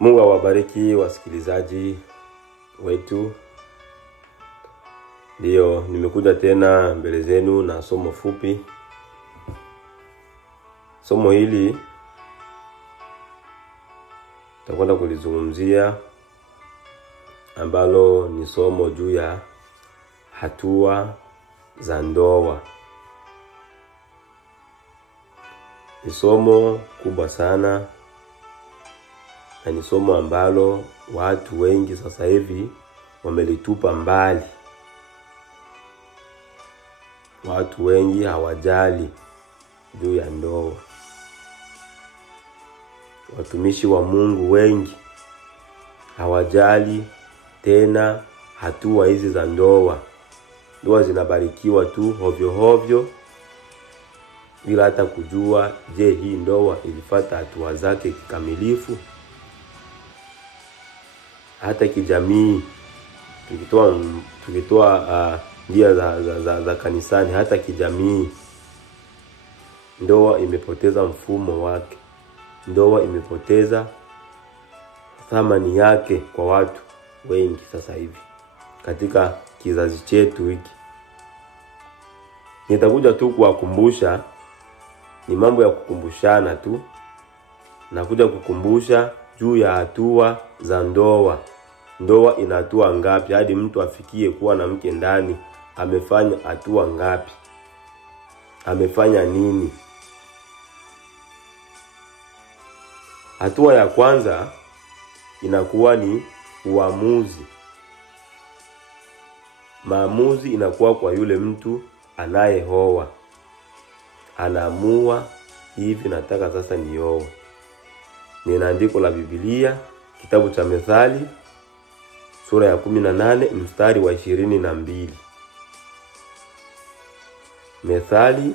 Mungu awabariki wasikilizaji wetu. Ndio nimekuja tena mbele zenu na somo fupi. Somo hili tutakwenda kulizungumzia ambalo ni somo juu ya hatua za ndoa. Ni somo kubwa sana na ni somo ambalo watu wengi sasa hivi wamelitupa mbali. Watu wengi hawajali juu ya ndoa. Watumishi wa Mungu wengi hawajali tena hatua hizi za ndoa. Ndoa zinabarikiwa tu hovyo hovyo bila hata kujua, je, hii ndoa ilifuata hatua zake kikamilifu? Hata kijamii tukitoa njia za kanisani, hata kijamii ndoa imepoteza mfumo wake. Ndoa imepoteza thamani yake kwa watu wengi sasa hivi katika kizazi chetu hiki. Nitakuja tu kuwakumbusha, ni mambo ya kukumbushana tu. Nakuja kukumbusha juu ya hatua za ndoa. Ndoa ina hatua ngapi hadi mtu afikie kuwa na mke ndani? Amefanya hatua ngapi? Amefanya nini? Hatua ya kwanza inakuwa ni uamuzi. Maamuzi inakuwa kwa yule mtu anayeoa. Anaamua, hivi nataka sasa nioe. Ni andiko la Biblia, kitabu cha Methali sura ya 18 mstari wa 22. Methali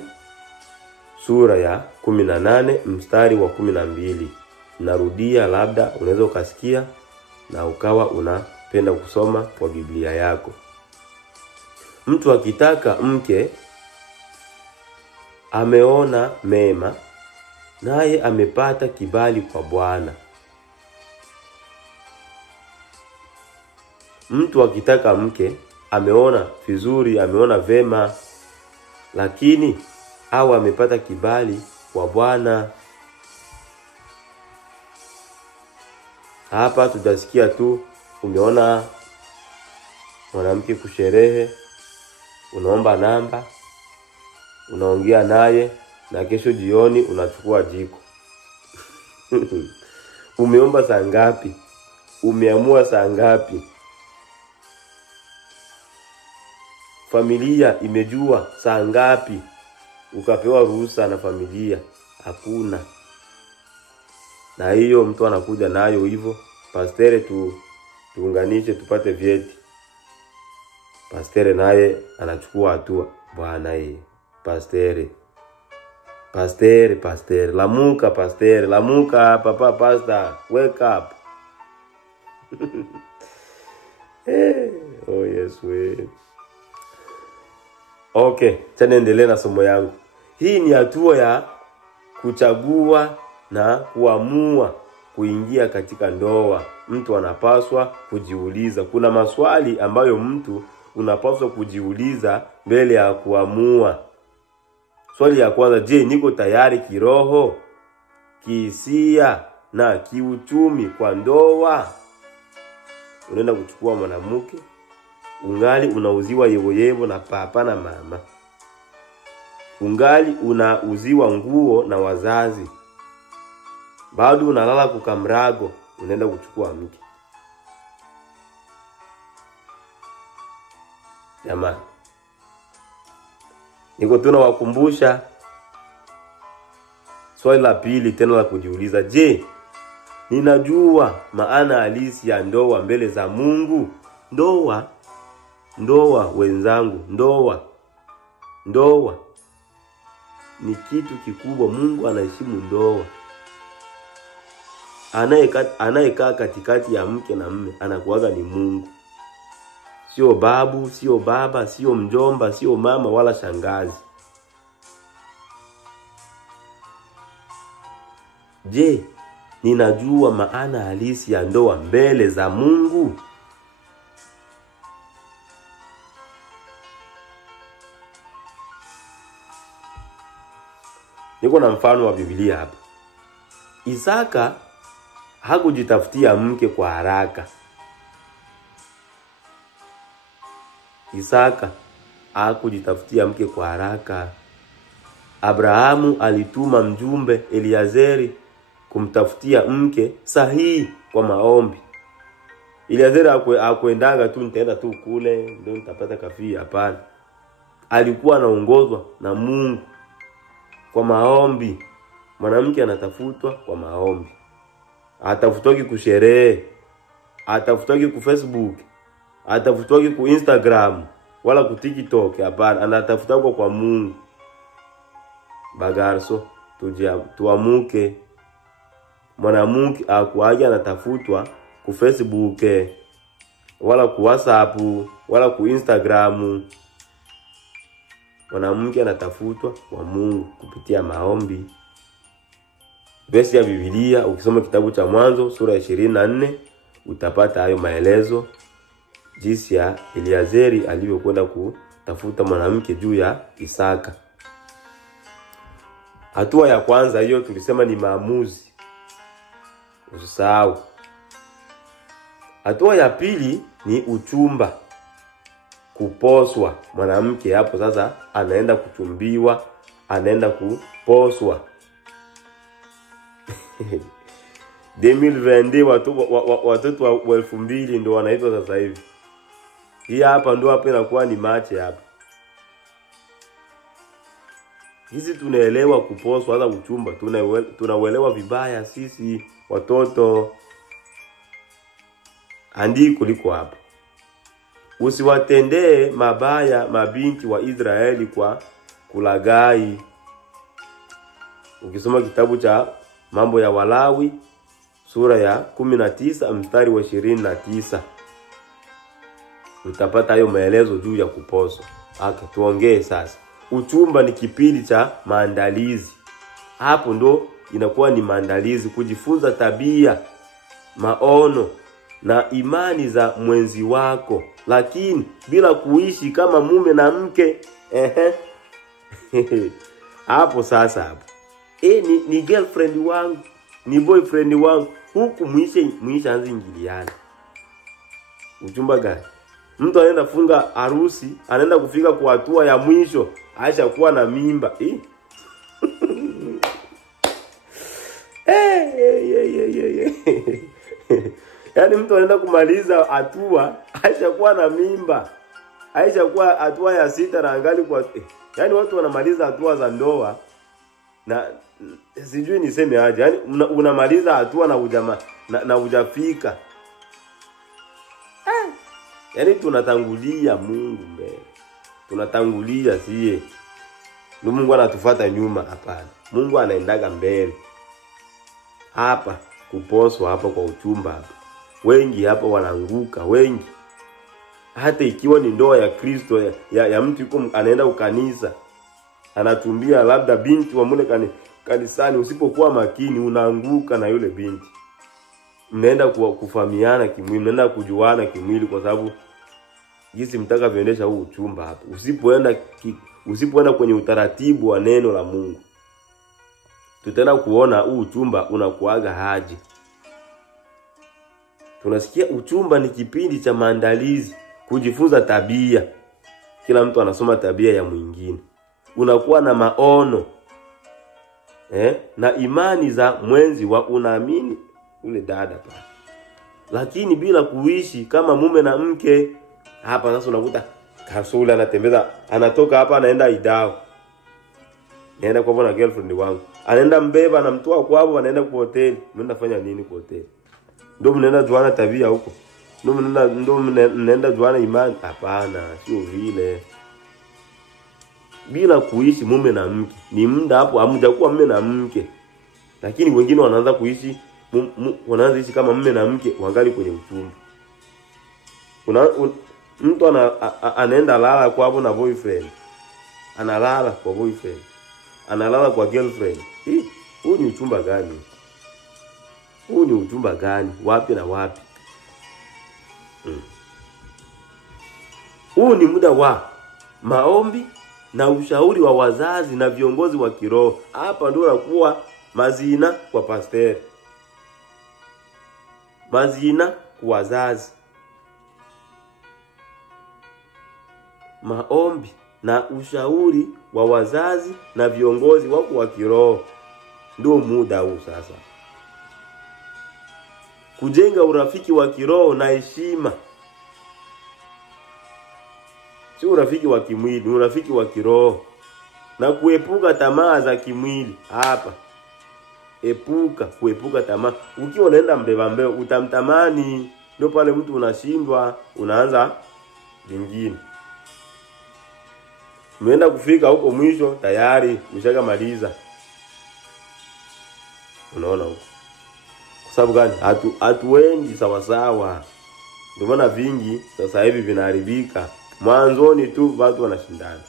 sura ya 18 mstari wa 12. Narudia, labda unaweza ukasikia na ukawa unapenda kusoma kwa Biblia yako. Mtu akitaka mke ameona mema, naye amepata kibali kwa Bwana. Mtu akitaka mke ameona vizuri, ameona vema, lakini au amepata kibali kwa Bwana. Hapa tutasikia tu umeona mwanamke kusherehe, unaomba namba, unaongea naye, na kesho jioni unachukua jiko. Umeomba saa ngapi? Umeamua saa ngapi? Familia imejua saa ngapi ukapewa ruhusa na familia? Hakuna. Na hiyo mtu anakuja nayo hivyo, pastere tuunganishe tupate vyeti. Pastere naye anachukua hatua. Bwana pastere, lamuka pastere, lamuka papa pastor, wake up. Oh Yesu we. Okay, tunaendelea na somo yangu. Hii ni hatua ya kuchagua na kuamua kuingia katika ndoa. Mtu anapaswa kujiuliza. Kuna maswali ambayo mtu unapaswa kujiuliza mbele ya kuamua. Swali ya kwanza, je, niko tayari kiroho, kihisia na kiuchumi kwa ndoa? Unaenda kuchukua mwanamke, ungali unauziwa yevo na papa na mama. Ungali unauziwa nguo na wazazi. Bado unalala kukamrago, unaenda kuchukua mke. Jamani, niko tunawakumbusha. Swali la pili tena la kujiuliza, je, ninajua maana halisi ya ndoa mbele za Mungu? Ndoa wenzangu, ndoa ni kitu kikubwa. Mungu anaheshimu ndoa. Anayekaa katikati ya mke na mume anakuaga ni Mungu. Sio babu, sio baba, sio mjomba, sio mama wala shangazi. Je, ninajua maana halisi ya ndoa mbele za Mungu? Niko na mfano wa Biblia hapa. Isaka hakujitafutia mke kwa haraka. Isaka hakujitafutia mke kwa haraka. Abrahamu alituma mjumbe Eliazeri kumtafutia mke sahihi kwa maombi. Eliazeri hakuendaga tu nitaenda tu kule ndio nitapata kafia, hapana. Alikuwa anaongozwa na Mungu kwa maombi. Mwanamke anatafutwa kwa maombi. Atafutoki kusherehe, atafutoki ku Facebook, atafutoki ku Instagram wala ku TikTok, hapana. Anatafuta kwa Mungu. Bagarso tuamuke. Mwanamke akuaje anatafutwa ku Facebook wala ku WhatsApp wala ku Instagram. Mwanamke anatafutwa kwa Mungu kupitia maombi. Verse ya Biblia ukisoma kitabu cha Mwanzo sura ya 24 utapata hayo maelezo jinsi ya Eliazeri alivyokwenda kutafuta mwanamke juu ya Isaka. Hatua ya kwanza hiyo tulisema ni maamuzi. Usisahau. Hatua ya pili ni uchumba. Kuposwa. Mwanamke hapo sasa anaenda kuchumbiwa, anaenda kuposwa. 2020 watoto wa 2000 ndio wanaitwa sasa hivi. Hii hapa ndio hapa inakuwa ni mache hapa. Hizi tunaelewa kuposwa hata uchumba, tunauelewa vibaya sisi watoto. Andiko liko hapa. Usiwatendee mabaya mabinti wa Israeli kwa kulagai. Ukisoma kitabu cha Mambo ya Walawi sura ya 19 mstari wa 29 utapata hayo maelezo juu ya kuposwa. Tuongee sasa. Uchumba ni kipindi cha maandalizi. Hapo ndo inakuwa ni maandalizi, kujifunza tabia, maono na imani za mwenzi wako, lakini bila kuishi kama mume na mke. Hapo sasa hapo. Ni girlfriend wangu, ni boyfriend wangu. Huku mwisha anzi ingiliana. Uchumba gani? Mtu anaenda funga harusi, anaenda kufika kwa hatua ya mwisho, aisha kuwa na mimba. Yaani mtu anaenda kumaliza hatua, aisha kuwa na mimba. Aisha kuwa hatua ya 6 na angali kwa yaani watu wanamaliza hatua za ndoa na sijui niseme aje. Yaani unamaliza hatua na hujafika. Yaani tunatangulia Mungu mbele. Tunatangulia sie. Ndio Mungu anatufuata nyuma, hapana. Mungu anaendaga mbele. Hapa kuposwa hapa kwa uchumba hapa. Wengi hapa wanaanguka, wengi. Hata ikiwa ni ndoa ya Kristo ya mtu yuko anaenda ukanisa, anatumbia labda binti wa mule kanisani, usipokuwa makini unaanguka na yule binti. Mnaenda kufahamiana kimwili, mnaenda kujuana kimwili kwa sababu jinsi mtaka viendesha huu uchumba hapa. Usipoenda kwenye utaratibu wa neno la Mungu, tutaenda kuona huu uchumba unakuaga haji. Tunasikia uchumba ni kipindi cha maandalizi, kujifunza tabia. Kila mtu anasoma tabia ya mwingine. Unakuwa na maono na imani za mwenzi wa unaamini ule dada pale. Lakini bila kuishi kama mume na mke, hapa sasa unakuta Kasula anatembeza, anatoka hapa anaenda Idao. Naenda kwa bwana girlfriend wangu. Anaenda mbeba na mtoa kwao, anaenda kwa hoteli. Mnaenda fanya nini kwa hoteli? Ndio mnaenda juana tabia huko. Ndio mnaenda juana imani. Hapana, sio vile. Bila kuishi mume na mke. Ni muda hapo hamjakuwa mume na mke. Lakini wengine wanaanza kuishi wanaanza ishi kama mume na mke wangali kwenye uchumba. Mtu anaenda lala kwa hapo na boyfriend. Analala kwa boyfriend. Analala kwa girlfriend. Huu ni uchumba gani? Huu ni uchumba gani? Wapi na wapi? Huu ni muda wa maombi na ushauri wa wazazi na viongozi wa kiroho. Hapa ndio nakuwa mazina kwa pastor. Mazina kwa wazazi. Maombi na ushauri wa wazazi na viongozi wako wa kiroho. Ndio muda huu sasa. Kujenga urafiki wa kiroho na heshima. Si urafiki wa kimwili, urafiki wa kiroho. Na kuepuka tamaa za kimwili. Hapa kuepuka tamaa. Ukiwa unaenda mbele utamtamani, ndio pale mtu unashindwa, unaanza vingine. Umeenda kufika huko mwisho tayari ushakamaliza. Unaona huko. Kwa sababu gani? Hatuendi sawa sawa. Ndio maana vingi sasa hivi vinaharibika. Mwanzoni tu watu wanashindana.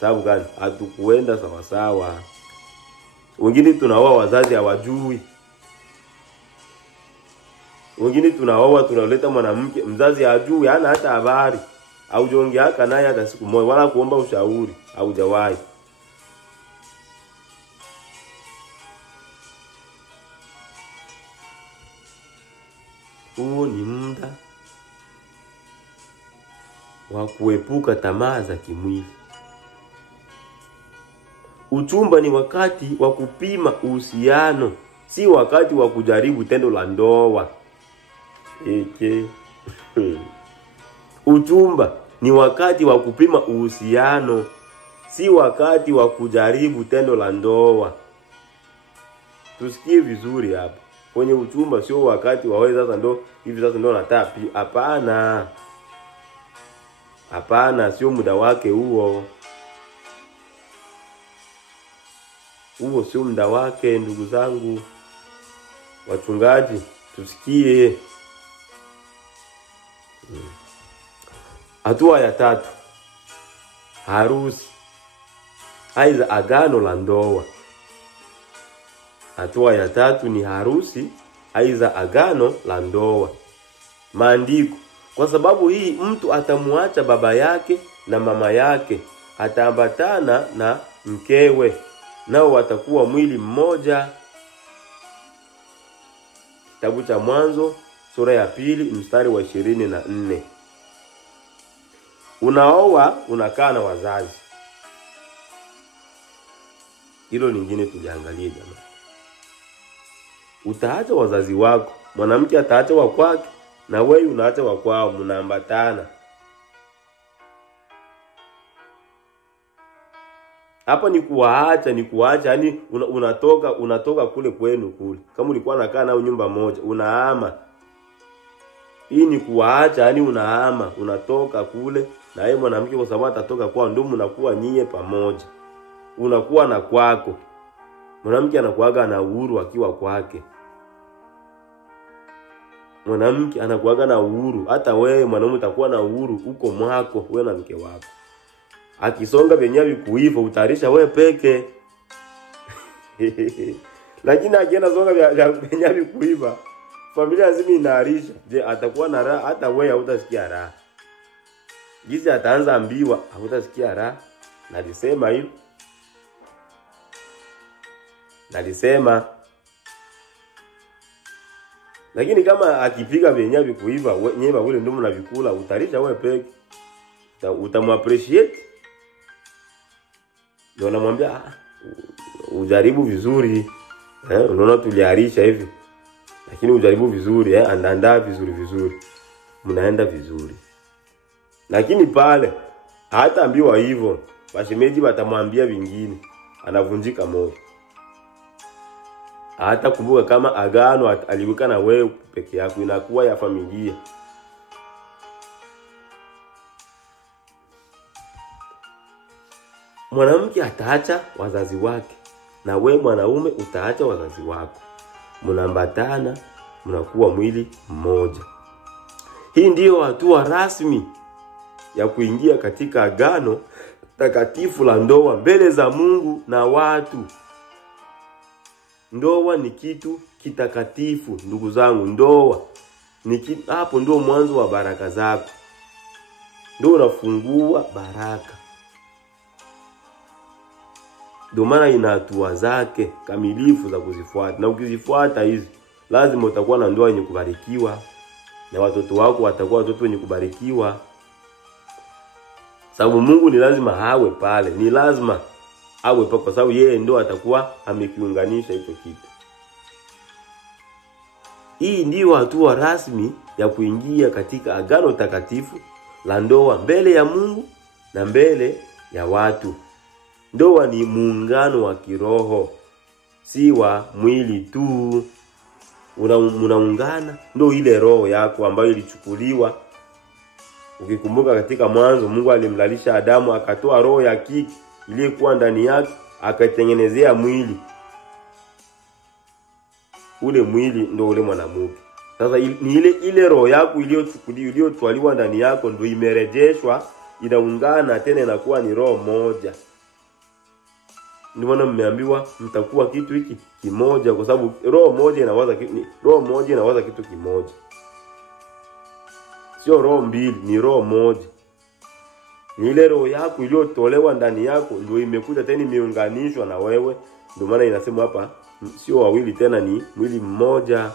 Sababu gani? Hatukuenda sawa sawa. Wengine tunaoa wazazi hawajui. Wengine tunaoa tunaleta mwanamke mzazi hajui, hana hata habari. Haujongeaka naye hata siku moja wala kuomba ushauri, haujawahi. Huo ni muda wa kuepuka tamaa za kimwili. Uchumba ni wakati wa kupima uhusiano, si wakati wa kujaribu tendo la ndoa. Uchumba ni wakati wa kupima uhusiano, si wakati wa kujaribu tendo la ndoa. Tusikie vizuri hapa. Kwenye uchumba sio wakati wa wewe sasa ndo hivi sasa ndo nataka. Hapana. Hapana, sio muda wake huo. Huo sio muda wake, ndugu zangu. Wachungaji, tusikie. Hatua ya 3. Harusi. Aidha agano la ndoa. Hatua ya 3 ni harusi, aidha agano la ndoa. Maandiko. Kwa sababu hii mtu atamuacha baba yake na mama yake, ataambatana na mkewe, nao watakuwa mwili mmoja. Kitabu cha Mwanzo sura ya 2 mstari wa 24. Unaoa, unakaa na wazazi. Hilo lingine tuliangalie jamaa. Utaacha wazazi wako, mwanamke ataacha wa kwake na wewe unaacha wa kwao, mnaambatana. Hapa ni kuacha, yani unatoka kule kwenu kule. Kama ulikuwa unakaa nao nyumba moja, unahama. Hii ni kuacha, yani unahama, unatoka kule na yeye mwanamke kwa sababu atatoka kwao, ndio mnakuwa nyie pamoja. Unakuwa na kwako. Mwanamke anakuaga na uhuru akiwa kwake. Mwanamke anakuaga na uhuru, hata wewe mwanamume utakuwa na uhuru uko mwako wewe na mke wako. Akisonga venyewe kuiva utarisha wewe peke. Lakini akienda songa venyewe kuiva, familia nzima inarisha. Je, atakuwa na raha? Hata wewe hutasikia raha. Gizi ataanza ambiwa, hutasikia raha. Nalisema hiyo. Nalisema. Lakini kama akipika venyewe kuiva, nyewe ule ndio mnavikula, utarisha wewe peke. Utamuappreciate. Ndio namwambia ujaribu vizuri. Unaona tuliarisha hivi. Lakini ujaribu vizuri, andaa vizuri. Mnaenda vizuri. Lakini pale hata ambiwa hivyo, bashemeji batamwambia vingine, anavunjika moyo. Hata kumbuka kama agano aliweka na wewe peke yako, inakuwa ya familia. Mwanamke ataacha wazazi wake na wewe mwanaume utaacha wazazi wako. Mnaambatana, mnakuwa mwili mmoja. Hii ndiyo hatua rasmi ya kuingia katika agano takatifu la ndoa mbele za Mungu na watu. Ndoa ni kitu kitakatifu. Ndugu zangu, ndoa hapo ndio mwanzo wa baraka zako. Ndio unafungua baraka. Ndio maana ina hatua zake kamilifu za kuzifuata. Na ukizifuata hizi, lazima utakuwa na ndoa yenye kubarikiwa. Na watoto wako watakuwa watoto wenye kubarikiwa. Sababu Mungu ni lazima awe pale. Ni lazima awe pale kwa sababu yeye ndio atakuwa amekiunganisha hicho kitu. Hii ndio hatua rasmi ya kuingia katika agano takatifu la ndoa mbele ya Mungu na mbele ya watu. Ndoa ni muungano wa kiroho, si wa mwili tu. Unaungana, ndio ile roho yako ambayo ilichukuliwa. Ukikumbuka katika Mwanzo, Mungu alimlalisha Adamu, akatoa roho ya kike iliyokuwa ndani yake, akaitengenezea mwili. Ule mwili ndio ule mwanamke. Sasa ni ile roho yako iliyotwaliwa ndani yako ndio imerejeshwa, inaungana tena inakuwa ni roho moja. Ndio maana mmeambiwa mtakuwa kitu hiki kimoja, kwa sababu roho moja inawaza kitu kimoja. Sio roho mbili, ni roho moja. Ni ile roho yako iliyotolewa ndani yako ndio imekuja tena imeunganishwa na wewe. Ndio maana inasema hapa sio wawili tena, ni mwili mmoja.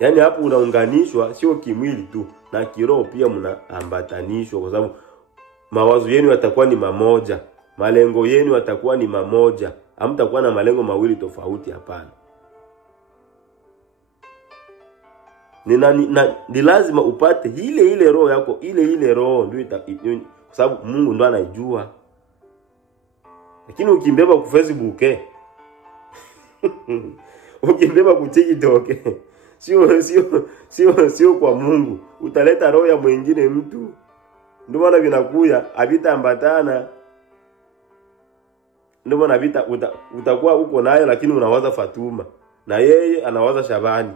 Yaani hapo unaunganishwa sio kimwili tu, na kiroho pia mnaambatanishwa, kwa sababu mawazo yenu yatakuwa ni mamoja, malengo yenu yatakuwa ni mamoja. Hamtakuwa na malengo mawili tofauti, hapana. Ni lazima upate ile roho yako, ile roho ndio kwa sababu Mungu ndo anajua. Lakini ukimbeba ku Facebook ukimbeba ku TikTok sio kwa Mungu, utaleta roho ya mwingine mtu. Ndio maana vinakuya havitaambatana. Ndio maana utakuwa uko nayo lakini unawaza Fatuma na yeye anawaza Shabani.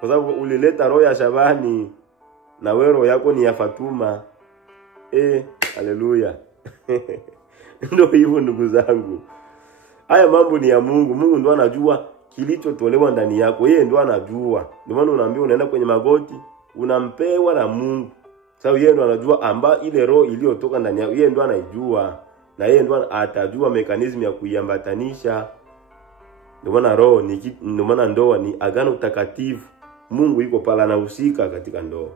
Kwa sababu ulileta roho ya Shabani na wewe roho yako ni ya Fatuma. Haleluya. Ndio hivyo ndugu zangu. Haya mambo ni ya Mungu. Mungu ndo anajua kilichotolewa ndani yako. Yeye ndo anajua. Ndio maana unaambiwa unaenda kwenye magoti, unampewa na Mungu. Sababu yeye ndo anajua ile roho iliyotoka ndani yako. Yeye ndo anaijua. Na yeye ndo atajua mekanizmu ya kuiambatanisha. Ndio maana ndio maana ndoa ni agano takatifu. Mungu yuko pala anahusika katika ndoa.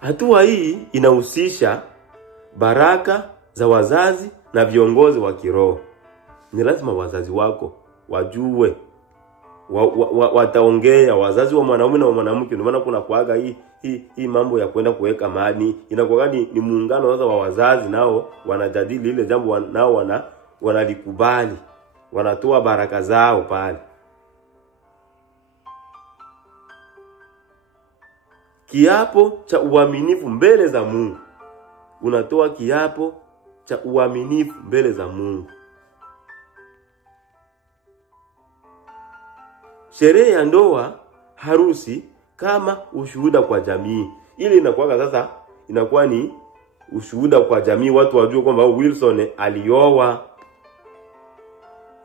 Hatua hii inahusisha baraka za wazazi na viongozi wa kiroho. Ni lazima wazazi wako wajue, wataongea, wazazi wa mwanaume na wa mwanamke. Ndio maana kuna kuaga hii mambo ya kwenda kuweka mahali. Inakuwa ni muungano sasa wa wazazi, nao wanajadili ile jambo, nao wanalikubali, wanatoa baraka zao pale. Kiapo cha uaminifu mbele za Mungu. Unatoa kiapo cha uaminifu mbele za Mungu. Sherehe ya ndoa, harusi, kama ushuhuda kwa jamii. Ili inakuwa ni ushuhuda kwa jamii, watu wajue kwamba Wilson alioa,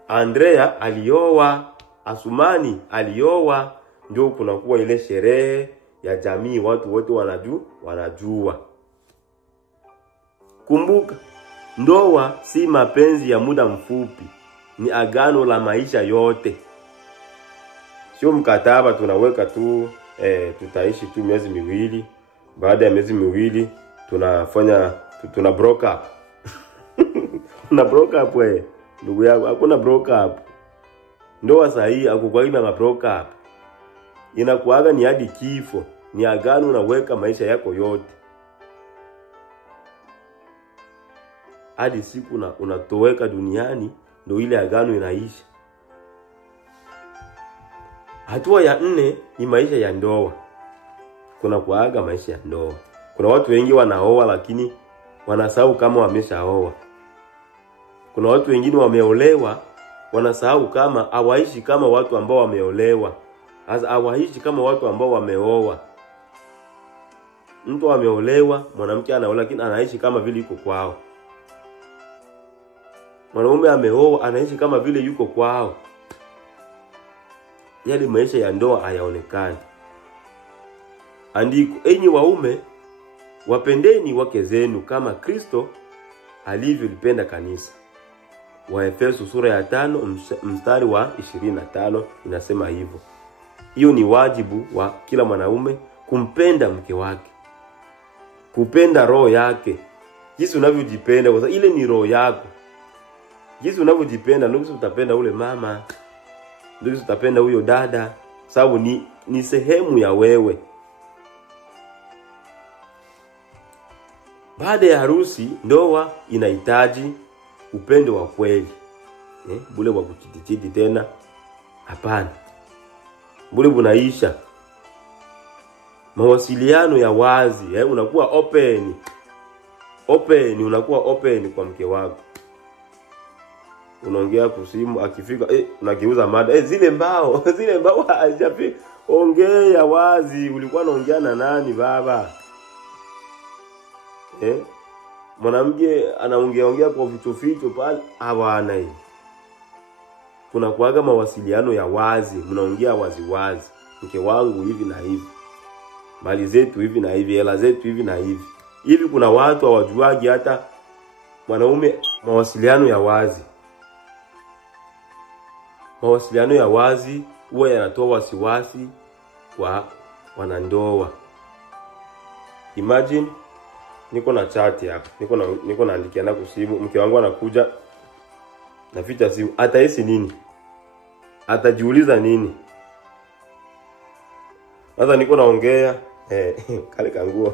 Andrea alioa, Asumani alioa. Ndio kunakuwa ile sherehe ya jamii, watu wote wanajua. Kumbuka, ndoa si mapenzi ya muda mfupi, ni agano la maisha yote. Sio mkataba tunaweka tu tutaishi tu miezi miwili, baada ya miezi miwili tuna broke up. Na broke up ndugu yangu, hakuna broke up. Ndoa sahihi hakukuagi na broke up. Inakuaga ni hadi kifo, ni agano unaweka maisha yako yote. Hadi siku unatoweka duniani, ndio ile agano inaisha. Hatua ya 4 ni maisha ya ndoa. Kuna kuaga maisha ya ndoa. Kuna watu wengi wanaoa lakini wanasahau kama wameshaoa. Kuna watu wengine wameolewa, wanasahau kama hawaishi kama watu ambao wameolewa. Hawaishi kama watu ambao wameoa. mtu ameolewa, mwanamke anaolewa lakini anaishi kama vile yuko kwao. Mwanaume ameoa anaishi kama vile yuko kwao. Yale maisha ya ndoa hayaonekani. Andiko, enyi waume wapendeni wake zenu kama Kristo alivyolipenda kanisa. Waefeso sura ya 5 mstari wa 25 inasema hivyo. Hiyo ni wajibu wa kila mwanaume kumpenda mke wake. Kupenda roho yake. Jinsi unavyojipenda, kwa sababu ile ni roho yako. Jinsi unavyojipenda ndio utapenda ule mama. Ndio utapenda huyo dada, sababu ni sehemu ya wewe. Baada ya harusi, ndoa inahitaji upendo wa kweli. Bule wa kuchiti tena hapana. Bule bunaisha. Mawasiliano ya wazi, unakuwa open. Unakuwa open kwa mke wako. Unaongea kusimu, akifika unageuza mada. Zile mbao hajafika. Ongea wazi, ulikuwa unaongea na nani baba? Mwanamke anaongea kwa vitu pale, hawana hivi. Kuna kuaga mawasiliano ya wazi, mnaongea wazi. Mke wangu hivi na hivi. Mali zetu hivi na hivi, hela zetu hivi na hivi. Hivi kuna watu hawajuagi hata mwanaume. Mawasiliano ya wazi. Mawasiliano ya wazi huwa yanatoa wasiwasi kwa wanandoa. Imagine niko na chat hapa. Niko naandikiana kwa simu, mke wangu anakuja naficha simu. Atahisi nini? Atajiuliza nini? Sasa niko naongea kale kanguo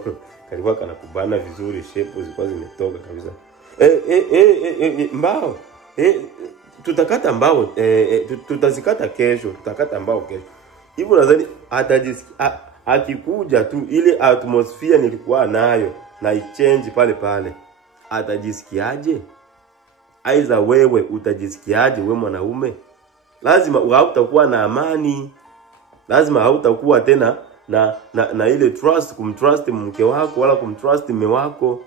kalikuwa kanakubana vizuri, shape zilikuwa zimetoka kabisa. Mbao. Tutakata mbao, tutazikata kesho, tutakata mbao kesho. Hivyo nadhani atajisikia akikuja tu ile atmosphere nilikuwa nayo na ichange pale. Atajisikiaje? Aiza wewe utajisikiaje wewe mwanaume? Lazima hautakuwa na amani. Lazima hautakuwa tena na ile trust, kumtrust mke wako wala kumtrust mume wako.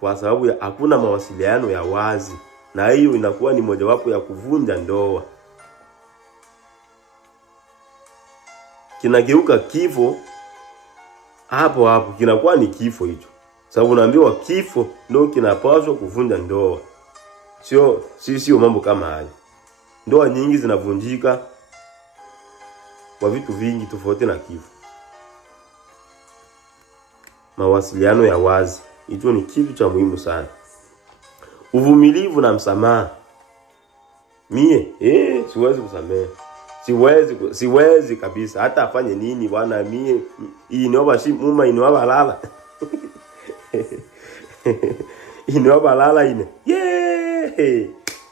Kwa sababu hakuna mawasiliano ya wazi. Na hiyo inakuwa ni mojawapo ya kuvunja ndoa. Kinageuka kifo hapo kinakuwa ni kifo hicho. Sababu unaambiwa kifo ndio kinapaswa kuvunja ndoa. Sio mambo kama hayo. Ndoa nyingi zinavunjika kwa vitu vingi tofauti na kifo. Mawasiliano ya wazi, hicho ni kitu cha muhimu sana. Uvumilivu na msamaha. Mie siwezi kusamehe. Siwezi kabisa. Hata afanye nini bwana, mie inoba muma inoba lala. Inoba lala ine.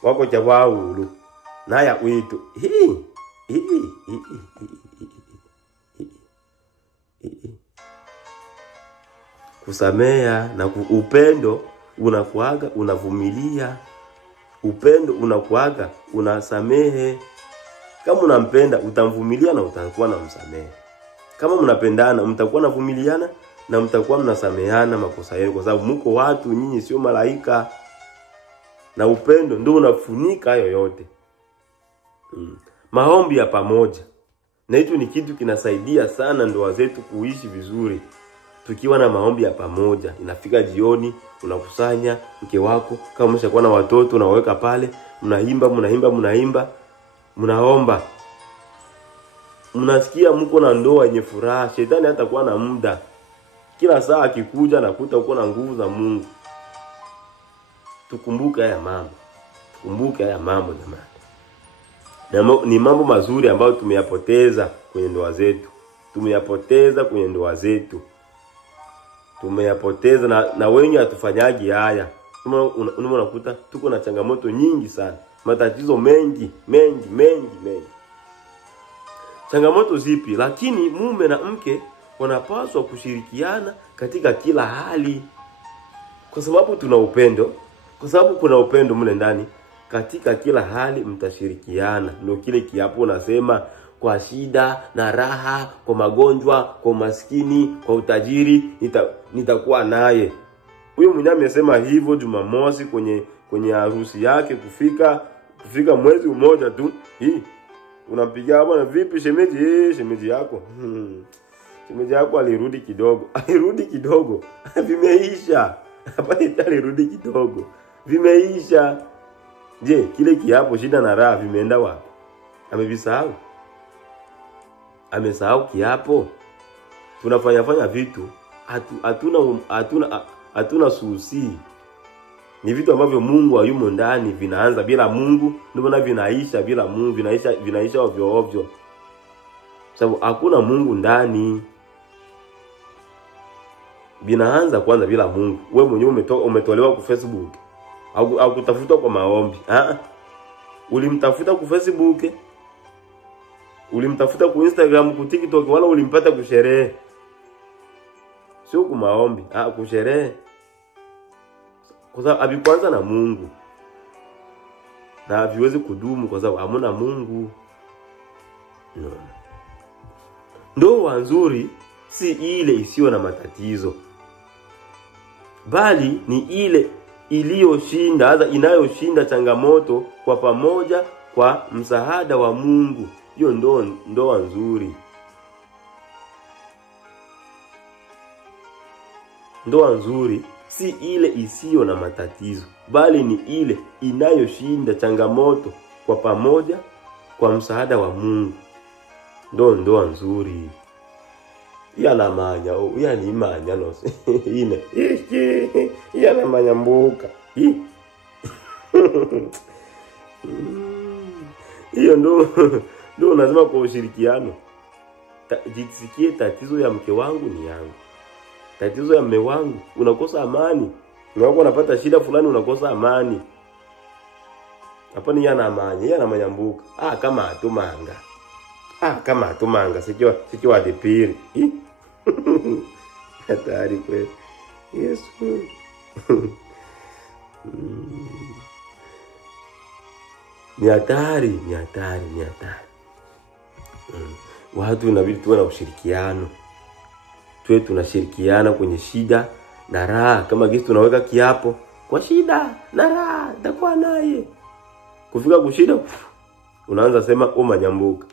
Wako chabaulu. Naya wetu. Kusamea na upendo unakuaga unavumilia. Upendo unakuaga unasamehe. Kama unampenda utamvumilia na utakuwa na msamehe. Kama mnapendana mtakuwa na vumiliana na mtakuwa mnasameheana makosa yenu, kwa sababu mko watu, nyinyi sio malaika. Na upendo ndio unafunika hayo yote. Maombi ya pamoja. Na hicho ni kitu kinasaidia sana ndoa zetu kuishi vizuri. Tukiwa na maombi ya pamoja, inafika jioni, unakusanya mke wako, kama mshakuwa na watoto unaweka pale, mnaimba, mnaomba. Mnasikia mko na ndoa yenye furaha. Shetani hatakuwa na muda. Kila saa akikuja nakuta uko na nguvu za Mungu. Tukumbuke haya mambo jamani. Ni mambo mazuri ambayo tumeyapoteza kwenye ndoa zetu. Tumeyapoteza na wengi hatufanyaji haya. Unakuta tuko na changamoto nyingi sana. Matatizo mengi. Changamoto zipi? Lakini mume na mke wanapaswa kushirikiana katika kila hali. Kwa sababu tuna upendo. Kwa sababu kuna upendo mle ndani. Katika kila hali mtashirikiana. Ndio kile kiapo unasema kwa shida na raha, kwa magonjwa, kwa maskini, kwa utajiri, nitakuwa naye. Huyo mwenye amesema hivyo Jumamosi kwenye harusi yake, kufika mwezi mmoja tu, unampigia hapo na vipi shemeji? Shemeji yako shemeji yako alirudi kidogo vimeisha. Hapa alirudi kidogo vimeisha. Je, kile kiapo shida na raha vimeenda wapi? Amevisahau? Amesahau kiapo? Tunafanya vitu hatuna susi. Ni vitu ambavyo Mungu hayumo ndani, vinaanza bila Mungu, ndio maana vinaisha bila Mungu, vinaisha ovyo. Sababu hakuna Mungu ndani. Vinaanza kwanza bila Mungu. Wewe mwenyewe umetolewa kwa Facebook. Au kutafuta kwa maombi. Ulimtafuta kwa Facebook. Ulimtafuta kwa Instagram, kwa TikTok, wala ulimpata kusherehe. Sio kwa maombi, kusherehe. Kwa sababu havikwanza na Mungu. Na haviwezi kudumu kwa sababu hamuna Mungu. No. Ndoa nzuri si ile isiyo na matatizo, bali ni ile iliyoshinda, inayoshinda changamoto kwa pamoja, kwa msaada wa Mungu. Hiyo ndoa nzuri. Ndoa nzuri si ile isiyo na matatizo, bali ni ile inayoshinda changamoto kwa pamoja, kwa msaada wa Mungu. Ndoa nzuri. Yana manya, yani manya no. Yana manya mbuka. Hiyo ndo lazima kwa ushirikiano. Jisikie tatizo ya mke wangu ni yangu. Tatizo ya mume wangu, unakosa amani. Unawako unapata shida fulani, unakosa amani. Hapa ni yana manya mbuka. Kama atumanga. Kama atumanga sikiwa dipiri. Hatari kweli. Yesu. Ni hatari. Watu inabidi tuwe na ushirikiano. Tuwe tunashirikiana kwenye shida na raha. Kama gisi tunaweka kiapo, kwa shida na raha nitakuwa naye. Kufika kushida unaanza sema manyambuka.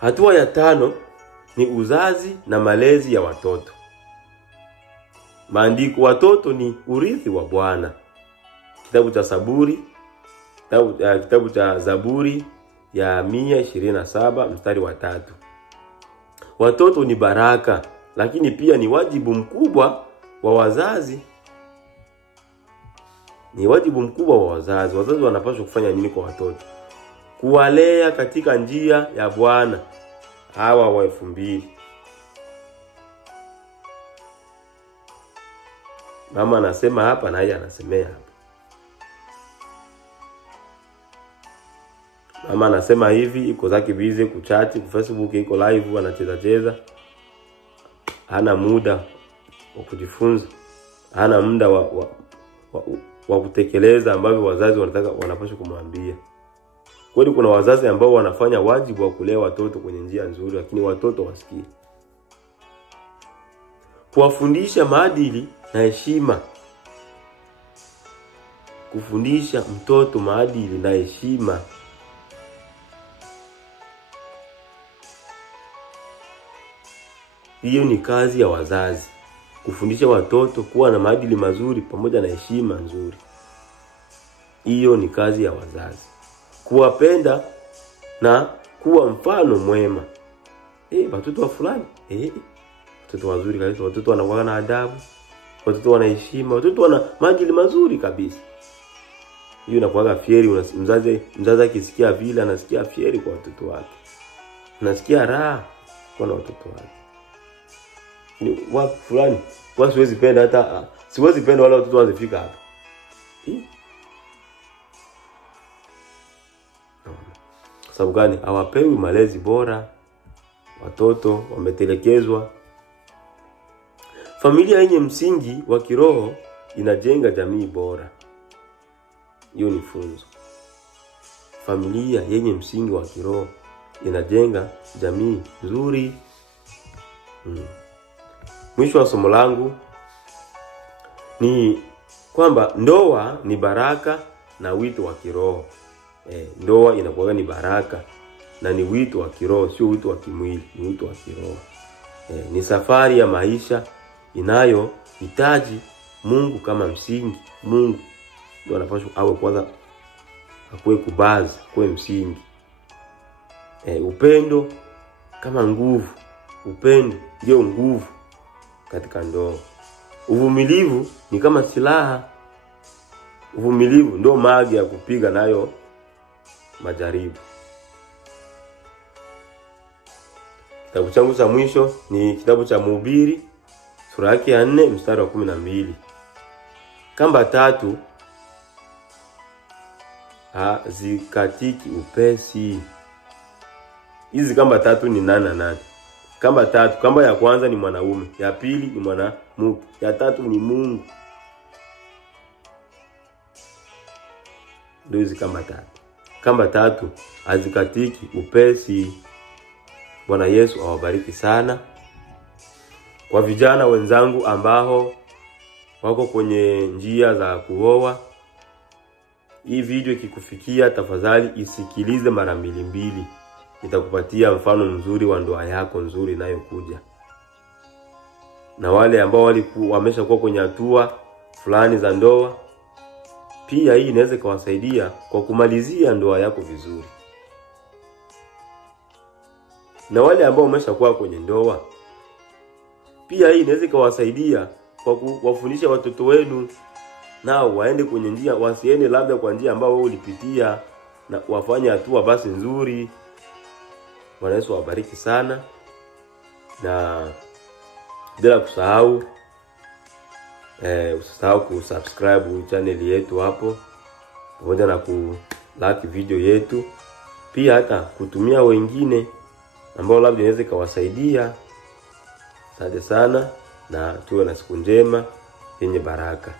Hatua ya 5 ni uzazi na malezi ya watoto. Maandiko, watoto ni urithi wa Bwana. Kitabu cha Zaburi ya 127 mstari wa 3. Watoto ni baraka, lakini pia ni wajibu mkubwa wa wazazi. Wazazi wanapaswa kufanya nini kwa watoto? Kuwalea katika njia ya Bwana. Hawa wa 2000. Mama anasema hapa na yeye anasemea hapa. Mama anasema hivi, iko zake busy kuchati, kwa Facebook iko live anacheza. Hana muda wa kujifunza. Hana muda wa kutekeleza ambavyo wazazi wanapaswa kumwambia. Kweli kuna wazazi ambao wanafanya wajibu wa kulea watoto kwenye njia nzuri, lakini watoto wasikii. Kuwafundisha maadili na heshima. Kufundisha mtoto maadili na heshima. Hiyo ni kazi ya wazazi. Kufundisha watoto kuwa na maadili mazuri pamoja na heshima nzuri. Hiyo ni kazi ya wazazi. Kuwapenda na kuwa mfano mwema. Watoto wa fulani, watoto wazuri kabisa, watoto wanakuwa na adabu, watoto wana heshima, watoto wana maadili mazuri kabisa. Hiyo inakuwa fieri. Mzazi akisikia vile anasikia fieri kwa watoto wake. Anasikia raha kwa watoto wake. Ni watu fulani, siwezi penda wale watoto wazifika hapa. Sababu gani? Hawapewi malezi bora. Watoto wametelekezwa. Familia yenye msingi wa kiroho inajenga jamii bora. Hiyo ni funzo. familia yenye msingi wa kiroho inajenga jamii nzuri. Mwisho wa somo langu ni kwamba ndoa ni baraka na wito wa kiroho. Ndoa inakuwa ni baraka na ni wito wa kiroho, sio wito wa kimwili, ni wito wa kiroho. Ni safari ya maisha inayohitaji Mungu kama msingi. Mungu ndio anapaswa awe kwanza, akuwe kubazi, kuwe msingi. Upendo kama nguvu. Upendo ndio nguvu katika ndoa. Uvumilivu ni kama silaha. Uvumilivu ndio maji ya kupiga nayo majaribu. Kitabu changu cha mwisho ni kitabu cha Mhubiri sura yake ya 4 mstari wa 12. Kamba 3 hazikatiki upesi. Hizi kamba 3 ni nani? Kamba 3, kamba ya kwanza ni mwanaume, ya pili ni mwanamke, ya tatu ni Mungu. Ndio hizi kamba 3. Kamba 3 hazikatiki upesi. Bwana Yesu awabariki sana. Kwa vijana wenzangu ambao wako kwenye njia za kuoa, hii video ikikufikia, tafadhali isikilize mara 2. Nitakupatia mfano mzuri wa ndoa yako nzuri inayokuja. Na wale ambao wameshakuwa kwenye hatua fulani za ndoa, pia hii inaweza kuwasaidia kwa kumalizia ndoa yako vizuri. Na wale ambao wameshakuwa kwenye ndoa, pia hii inaweza kuwasaidia kwa kuwafundisha watoto wenu nao waende kwenye njia, wasiende labda kwa njia ambao wewe ulipitia, na wafanye hatua basi nzuri. Bwana Yesu awabariki sana. Na bila kusahau usisahau kusubscribe channel yetu hapo, pamoja na ku-like video yetu, pia hata kutumia wengine ambao labda inaweza kuwasaidia. Asante sana na tuwe na siku njema yenye baraka.